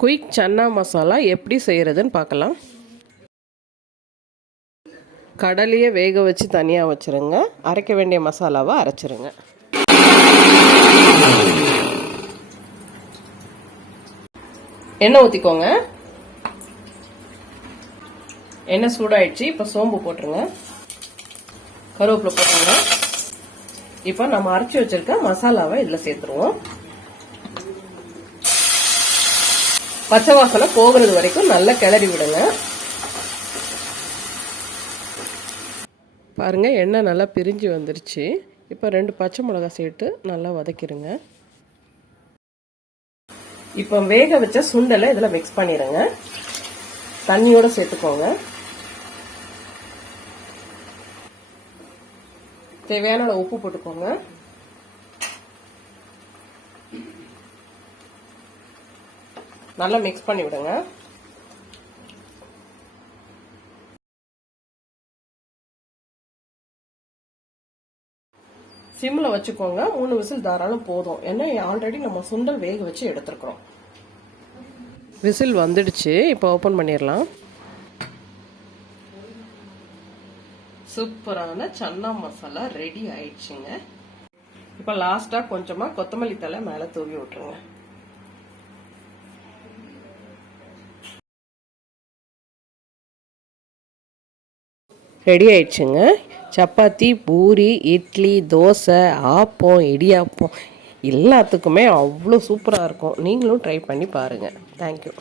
Quick chana masala எப்படி செய்கிறதுன்னு பார்க்கலாம். கடலையை வேக வச்சு தனியாக வச்சுருங்க. அரைக்க வேண்டிய மசாலாவை அரைச்சிருங்க. எண்ணெய் ஊற்றிக்கோங்க. எண்ணெய் சூடாயிடுச்சு. இப்போ சோம்பு போட்டுருங்க. கருவேப்பிலை போட்டுருங்க. இப்போ நம்ம அரைச்சி வச்சிருக்க மசாலாவை இதில் சேர்த்துருவோம். பச்சை வாசனை போகிறது வரைக்கும் நல்லா கிளறி விடுங்க. பாருங்க, எண்ணெய் நல்லா பிரிஞ்சு வந்துருச்சு. இப்போ 2 பச்சை மிளகாய் சேர்த்து நல்லா வதக்கிடுங்க. இப்போ வேக வச்ச சுண்டலை இதில் மிக்ஸ் பண்ணிடுங்க. தண்ணியோட சேர்த்துக்கோங்க. தேவையான உப்பு போட்டுக்கோங்க. நல்லா மிக்ஸ் பண்ணி விடுங்க. சிம்மில் வச்சுக்கோங்க. 3 விசில் தாராளம் போதும். ஏன்னா ஆல்ரெடி நம்ம சுண்டல் வேக வச்சு எடுத்துருக்குறோம். விசில் வந்துடுச்சு. இப்போ ஓப்பன் பண்ணிடலாம். சூப்பரான சன்னா மசாலா ரெடி ஆயிடுச்சுங்க. இப்போ லாஸ்ட்டாக கொஞ்சமாக கொத்தமல்லி தழை மேலே தூவி விட்டுருங்க. ரெடி ஆயிடுச்சுங்க. சப்பாத்தி, பூரி, இட்லி, தோசை, ஆப்பம், இடியாப்பம் எல்லாத்துக்குமே அவ்வளோ சூப்பராக இருக்கும். நீங்களும் ட்ரை பண்ணி பாருங்கள். தேங்க்யூ.